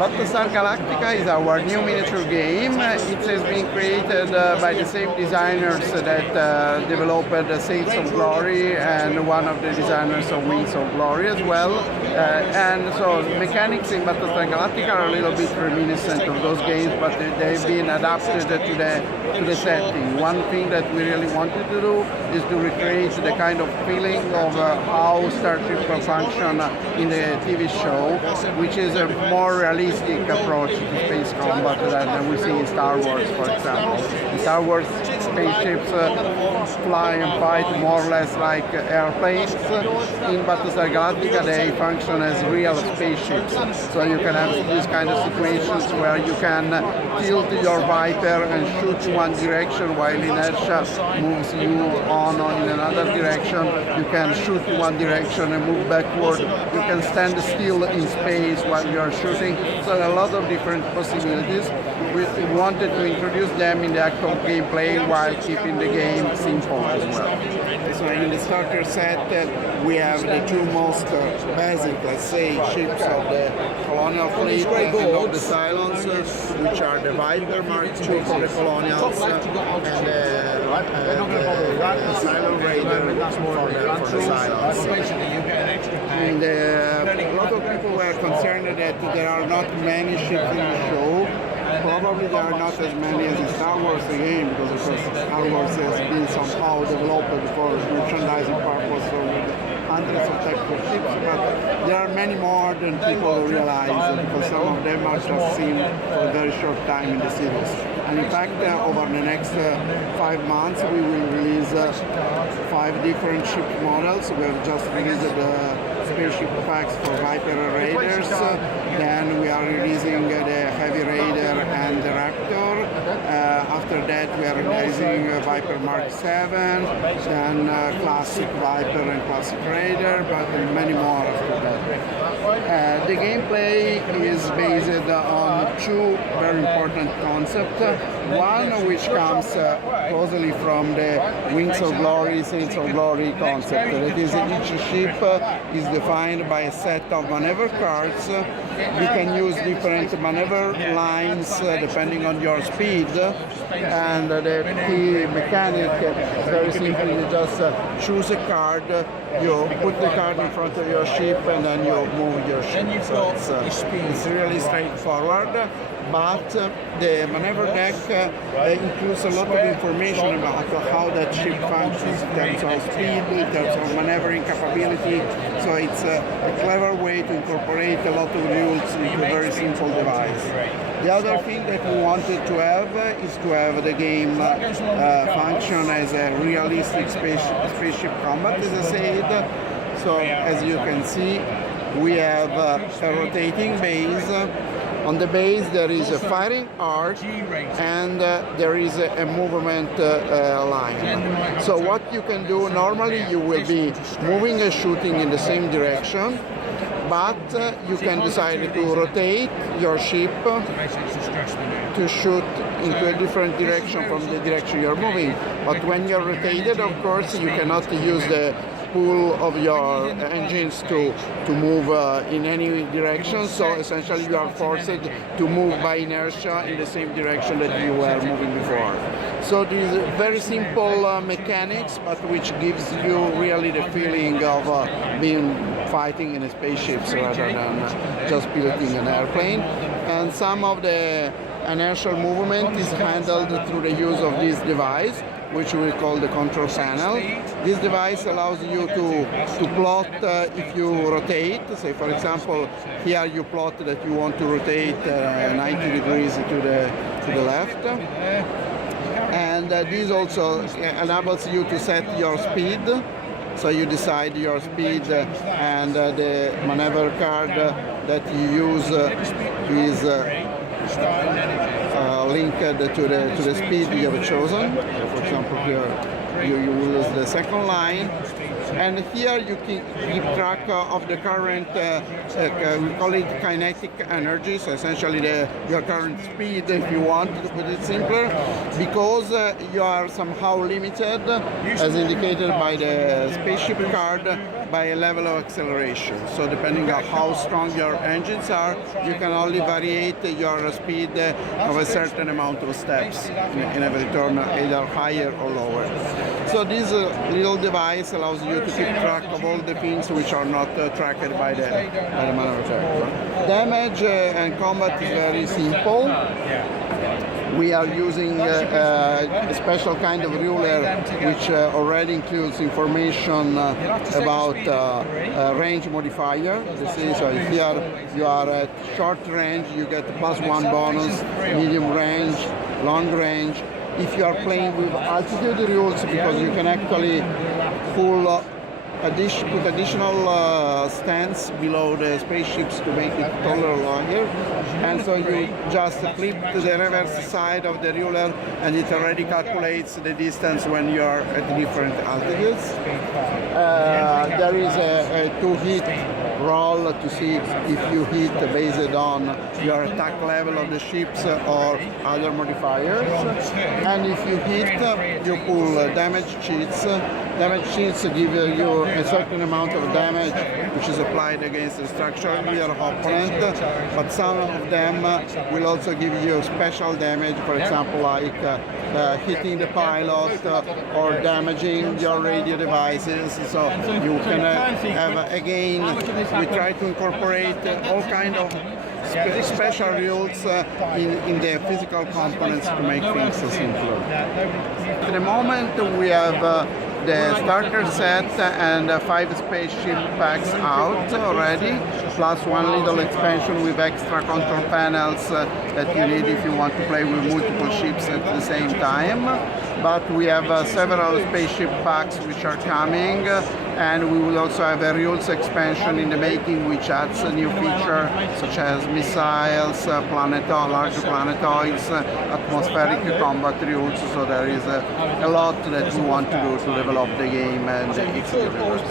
Battlestar Galactica is our new miniature game. It has been created by the same designers that developed Saints of Glory and one of the designers of Wings of Glory as well. And so mechanics in Battlestar Galactica are a little bit reminiscent of those games, but they've been adapted to the setting. One thing that we really wanted to do is to recreate the kind of feeling of how Starship function in the TV show, which is a more realistic approach to space combat than we see in Star Wars, for example. In Star Wars, spaceships fly and fight more or less like airplanes. In Battlestar Galactica, they function as real spaceships. So you can have these kind of situations where you can tilt your Viper and shoot one direction while inertia moves you on in another direction. You can shoot one direction and move backward. You can stand still in space while you are shooting. So a lot of different possibilities. We wanted to introduce them in the actual gameplay while keeping the game simple as well. So in the starter set, we have the two most basic, let's say, ships of the Colonial fleet and of the Cylons, which are the Viper Mark II for the Colonials and the Cylon Raider for the Cylons. And a lot of people were concerned that there are not many ships in the show. Probably there are not as many as in Star Wars again, because of course Star Wars has been somehow developed for merchandising purpose or with hundreds of tactical ships, but there are many more than people realize, because some of them are just seen for a very short time in the series. And in fact, over the next 5 months, we will release 5 different ship models. We have just released the spaceship packs for Viper Raiders. Then we are releasing the Heavy Raider and the Raptor. After that, we are releasing Viper Mark 7, then Classic Viper and Classic Raider, but many more after that. The gameplay is based on 2 very important concepts. One which comes closely from the Wings of Glory, Saints of Glory concept. That is, each ship is defined by a set of maneuver cards. You can use different maneuver lines depending on your speed, and the key mechanic is very simply: you just choose a card, you put the card in front of your ship, and then you move your ship. So it's really straightforward. But the maneuver deck includes a lot of information about how that ship functions in terms of speed, in terms of maneuvering capability. So it's a clever way to incorporate a lot of rules into a very simple device. The other thing that we wanted to have is to have the game function as a realistic spaceship combat, as I said. So as you can see, we have a rotating base. On the base there is a firing arc and there is a movement line. So what you can do, normally you will be moving and shooting in the same direction, but you can decide to rotate your ship to shoot into a different direction from the direction you're moving. But when you're rotated, of course, you cannot use the pull of your engines to move in any direction, so essentially you are forced to move by inertia in the same direction that you were moving before. So these very simple mechanics, but which gives you really the feeling of being fighting in a spaceship rather than just piloting an airplane. And some of the inertial movement is handled through the use of this device, which we call the control panel. This device allows you to plot if you rotate. Say, for example, here you plot that you want to rotate 90 degrees to the left. And this also enables you to set your speed. So you decide your speed, and the maneuver card that you use is linked to the speed you have chosen. For example, here you use the second line. And here you can keep track of the current, we call it kinetic energy, so essentially your current speed, if you want to put it simpler, because you are somehow limited, as indicated by the spaceship card, by a level of acceleration. So depending on how strong your engines are, you can only variate your speed of a certain amount of steps in every turn, either higher or lower. So this little device allows you to keep track of all the things which are not tracked by the manufacturer. Damage and combat is very simple. We are using a special kind of ruler which already includes information about range modifier. This is here you are at short range, you get +1 bonus, medium range, long range. If you are playing with altitude rules, because you can actually put additional stands below the spaceships to make it taller or longer, and so you just flip to the reverse side of the ruler and it already calculates the distance when you are at different altitudes. There is a 2-hit roll to see if you hit based on your attack level of the ships or other modifiers, and if you hit, you pull damage sheets. Damage sheets give you a certain amount of damage which is applied against the structure of your opponent, but some of them will also give you special damage, for example like hitting the pilot or damaging your radio devices. So you can have, again, we try to incorporate all kind of special rules in the physical components to make things simpler. At the moment we have the starter set and 5 spaceship packs out already, plus 1 little expansion with extra control panels that you need if you want to play with multiple ships at the same time. But we have several spaceship packs which are coming, and we will also have a rules expansion in the making which adds a new feature such as missiles, large planetoids, atmospheric combat rules. So there is a lot that we want to do to develop the game and its universe.